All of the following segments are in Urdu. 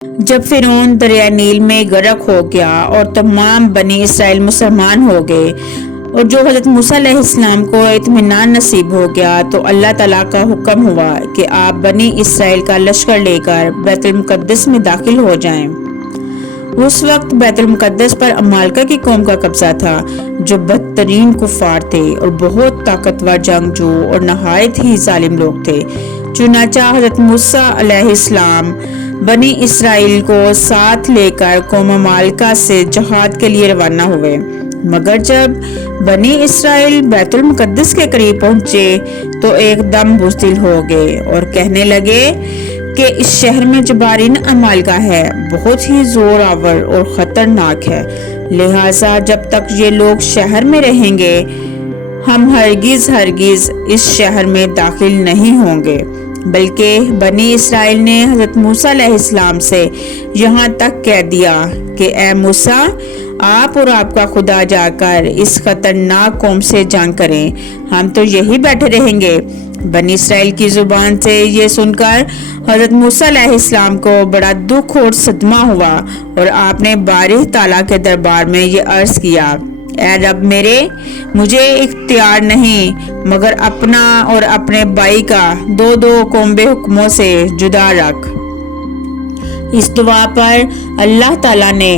جب فرعون دریائے نیل میں غرق ہو گیا اور تمام بنی اسرائیل مسلمان ہو گئے اور جو حضرت موسیٰ علیہ السلام کو اطمینان نصیب ہو گیا تو اللہ تعالیٰ کا حکم ہوا کہ آپ بنی اسرائیل کا لشکر لے کر بیت المقدس میں داخل ہو جائیں۔ اس وقت بیت المقدس پر عمالقہ کی قوم کا قبضہ تھا جو بدترین کفار تھے اور بہت طاقتور جنگجو اور نہایت ہی ظالم لوگ تھے۔ چنانچہ حضرت موسیٰ علیہ السلام بنی اسرائیل کو ساتھ لے کر قوم عمالقہ سے جہاد کے لیے روانہ ہوئے، مگر جب بنی اسرائیل بیت المقدس کے قریب پہنچے تو ایک دم بزدل ہو گئے اور کہنے لگے کہ اس شہر میں جبارین عمالقہ ہے، بہت ہی زور آور اور خطرناک ہے، لہٰذا جب تک یہ لوگ شہر میں رہیں گے ہم ہرگز اس شہر میں داخل نہیں ہوں گے۔ بلکہ بنی اسرائیل نے حضرت موسیٰ علیہ السلام سے یہاں تک کہہ دیا کہ اے موسیٰ، آپ اور آپ کا خدا جا کر اس خطرناک قوم سے جنگ کریں، ہم تو یہی بیٹھے رہیں گے۔ بنی اسرائیل کی زبان سے یہ سن کر حضرت موسیٰ علیہ السلام کو بڑا دکھ اور صدمہ ہوا اور آپ نے باری تعالیٰ کے دربار میں یہ عرض کیا، اے رب میرے، مجھے اختیار نہیں مگر اپنا اور اپنے بھائی کا دو قوم حکموں سے جدا رکھ۔ اس دعا پر اللہ تعالیٰ نے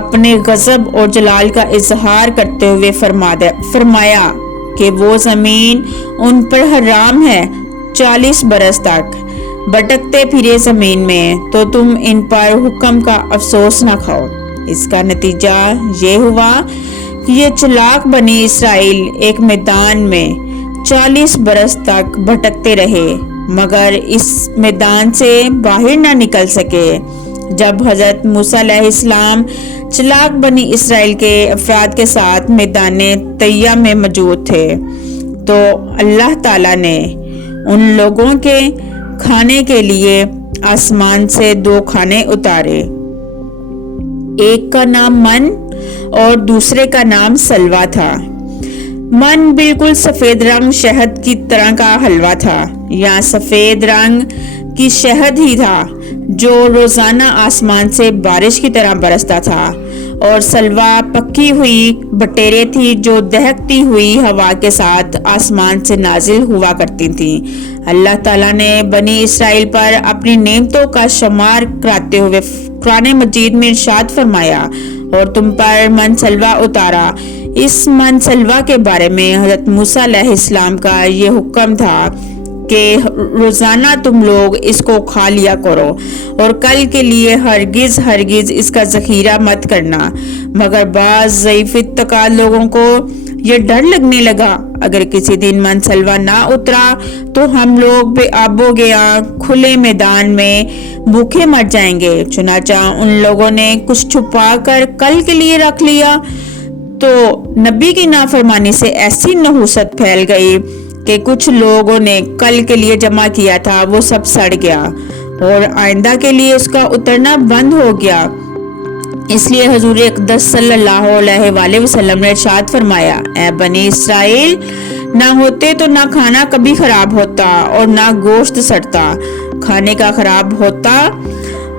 اپنے غضب اور جلال کا اظہار کرتے ہوئے فرمایا کہ وہ زمین ان پر حرام ہے 40 برس تک، بھٹکتے پھرے زمین میں تو تم ان پر حکم کا افسوس نہ کھاؤ۔ اس کا نتیجہ یہ ہوا کہ یہ چلاک بنی اسرائیل ایک میدان میں 40 برس تک بھٹکتے رہے مگر اس میدان سے باہر نہ نکل سکے۔ جب حضرت موسیٰ علیہ السلام چلاک بنی اسرائیل کے افراد کے ساتھ میدان طیہ میں موجود تھے تو اللہ تعالیٰ نے ان لوگوں کے کھانے کے لیے آسمان سے 2 کھانے اتارے، ایک کا نام من اور دوسرے کا نام سلوا تھا۔ من بالکل سفید رنگ شہد کی طرح کا حلوہ تھا یا سفید رنگ کی شہد ہی تھا جو روزانہ آسمان سے بارش کی طرح برستا تھا، اور سلوا پکی ہوئی بٹیرے تھی جو دہکتی ہوئی ہوا کے ساتھ آسمان سے نازل ہوا کرتی تھیں۔ اللہ تعالیٰ نے بنی اسرائیل پر اپنی نعمتوں کا شمار کراتے ہوئے قرآن مجید میں ارشاد فرمایا، اور تم پر من سلوا اتارا۔ اس من سلوا کے بارے میں حضرت موسیٰ علیہ السلام کا یہ حکم تھا کہ روزانہ تم لوگ اس کو کھا لیا کرو اور کل کے لیے ہرگز اس کا ذخیرہ مت کرنا۔ مگر بعض ضعیف اتقاد لوگوں کو یہ ڈر لگنے لگا اگر کسی دن من سلوا نہ اترا تو ہم لوگ بے آب و گیا کھلے میدان میں بھوکے مر جائیں گے۔ چنانچہ ان لوگوں نے کچھ چھپا کر کل کے لیے رکھ لیا تو نبی کی نافرمانی سے ایسی نحوست پھیل گئی کہ کچھ لوگوں نے کل کے لیے جمع کیا تھا وہ سب سڑ گیا اور آئندہ کے لیے اس کا اترنا بند ہو گیا۔ اس لیے حضور اقدس صلی اللہ علیہ وآلہ وسلم نے ارشاد فرمایا، اے بنی اسرائیل، نہ ہوتے تو نہ کھانا کبھی خراب ہوتا اور نہ گوشت سڑتا۔ کھانے کا خراب ہوتا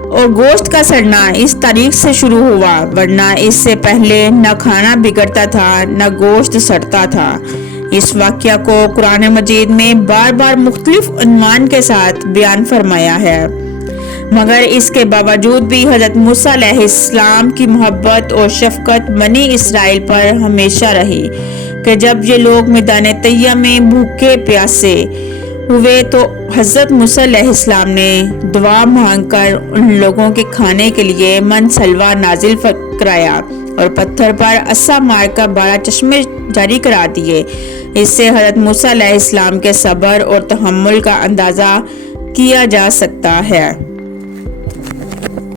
اور گوشت کا سڑنا اس تاریخ سے شروع ہوا، ورنہ اس سے پہلے نہ کھانا بگڑتا تھا نہ گوشت سڑتا تھا۔ اس واقعہ کو قرآن مجید میں بار بار مختلف عنوان کے ساتھ بیان فرمایا ہے، مگر اس کے باوجود بھی حضرت موسیٰ علیہ السلام کی محبت اور شفقت بنی اسرائیل پر ہمیشہ رہی کہ جب یہ لوگ میدان طیہ میں بھوکے پیاسے ہوئے تو حضرت موسیٰ علیہ السلام نے دعا مانگ کر ان لوگوں کے کھانے کے لیے من سلوا نازل کرایا اور پتھر پر عصا مار کر 12 چشمے جاری کرا دیے۔ اس سے حضرت موسیٰ علیہ السلام کے صبر اور تحمل کا اندازہ کیا جا سکتا ہے۔